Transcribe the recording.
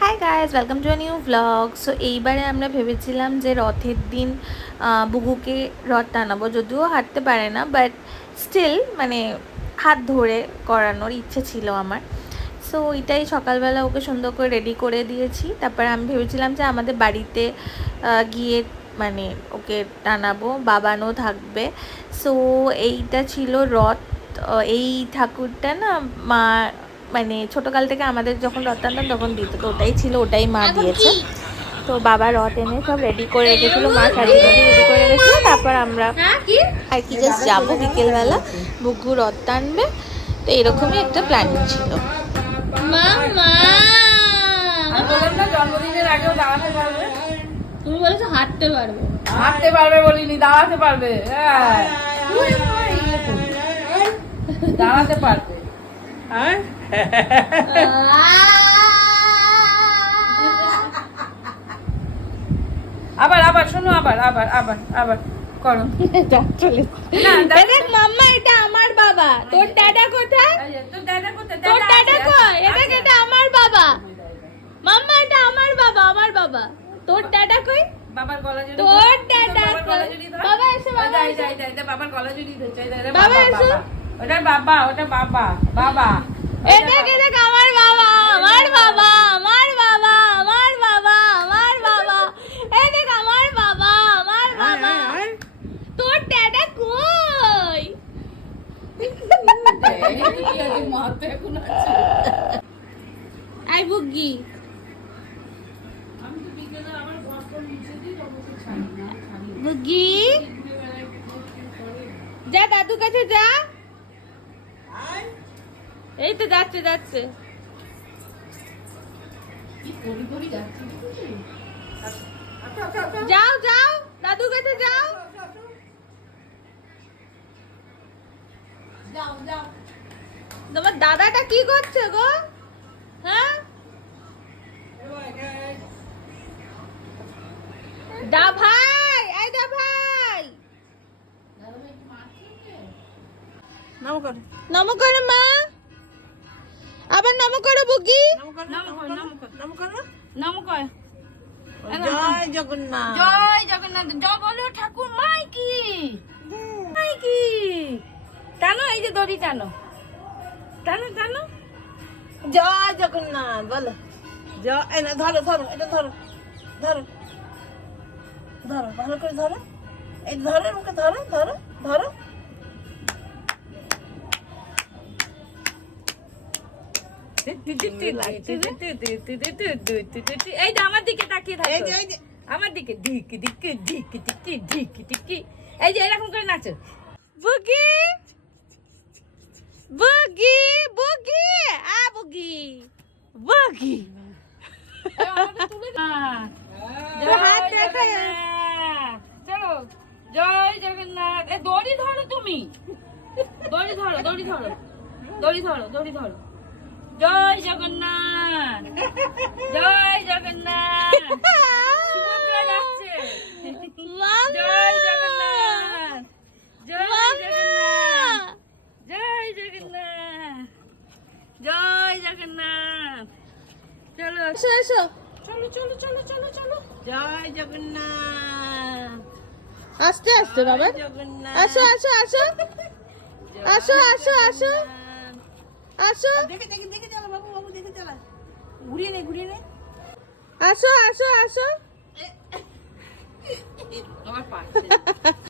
Hi guys, welcome to a new blog. So এইবারে আমরা ভেবেছিলাম যে রথের দিন বুগুকে রথ টানাবো, যদিও হাঁটতে পারে না, বাট স্টিল মানে হাত ধরে করানোর ইচ্ছে ছিল আমার। সো এটাই সকালবেলা ওকে সুন্দর করে রেডি করে দিয়েছি। তারপর আমি ভেবেছিলাম যে আমাদের বাড়িতে গিয়ে মানে ওকে টানাবো, বাবানও থাকবে। সো এইটা ছিল রথ। এই ঠাকুরটা না মা মানে ছোটোকাল থেকে আমাদের যখন রথ টানতাম তখন দিত, তো ওটাই ছিল, ওটাই মা দিয়েছে। তো বাবা রথ এনে সব রেডি করে রেখেছিলো, মা সাজিয়ে রেডি করে রেখেছিলো। তারপর আমরা আর কি জাস্ট যাবো বিকেলবেলা, বুগু রথ টানবে। তো এরকমই একটা প্ল্যানিং ছিল। জন্মদিনের আগেও দাঁড়াতে পারবে, তুমি বলেছো হাঁটতে পারবে, হাঁটতে পারবে বলিনি, দাঁড়াতে পারবে। দাঁড়াতে পারবে। আবার আবার শোনো, আবার আবার আবার আবার করো। মাম্মা এটা আমার বাবা, তোর দাদা কোথায়? তোর দাদা কোথায়? তোর দাদা কই? এটা আমার বাবা। মাম্মা এটা আমার বাবা, আমার বাবা। তোর দাদা কই? বাবার গলা জড়িয়ে তোর দাদা কই? বাবা এসো, বাবা এসো। বাবার গলা জড়িয়ে ধরছে। বাবা এসো। ওটা বাবা, ওটা বাবা, বাবা। এটা দেখ আমার বাবা, আমার বাবা, আমার বাবা, আমার বাবা, আমার বাবা। এই দেখ আমার বাবা, আমার বাবা। তোর দাদা কই? আই বুগি বুগি যা দাদু কাছে যা। এই তো যাচ্ছে যাচ্ছে। যাও যাও দাদু কাছে যাও। তোমার দাদাটা কি করছে গো? হ্যাঁ দা ভাই, এই দা ভাই নম করো মা, আবার নম করো বুগি। জয় জগন্নাথ, জয় জগন্নাথ, জয় বলো ঠাকুর মাইকি মাইকি। টানো, এই যে দড়ি টানো, টানো টানো। জয় জগন্নাথ বলো। জয়, এই না ধরো ধরো, এটা ধরো ধরো ধরো, ভালো করে ধরো, এই ধরো, মুখে ধরো ধরো ধরো। এই যে আমার দিকে তাকিয়ে এই থাকো, যে এই যে আমার দিকে ধিক ধিক ধিক ধিক ধিক ধিক। এই যে এরকম করে নাচো। বুগি বুগি বুগি আ বুগি বুগি। হাত দেখা চলো। জয় জগন্নাথ। এ দড়ি ধরো, তুমি দড়ি ধরো, দড়ি ধরো, দড়ি ধরো, দড়ি ধরো। জয় জগন্নাথ, জয় জগন্নাথ। সুভদ্রা যাচ্ছে। জয় জগন্নাথ, জয় জগন্নাথ, জয় জগন্নাথ, জয় জগন্নাথ। চলো এসো এসো, চলো চলো চলো চলো চলো। জয় জগন্নাথ, আস্তে আস্তে বাবা, জগন্নাথ। আসো আসো আসো আসো আসো আসো আসো দেখে দেখে দেখে চালা বাবু, বাবু দেখে চালা, ঘুরিয়ে নে ঘুরিয়ে নে। আসো আসো আসো। আমার পাশে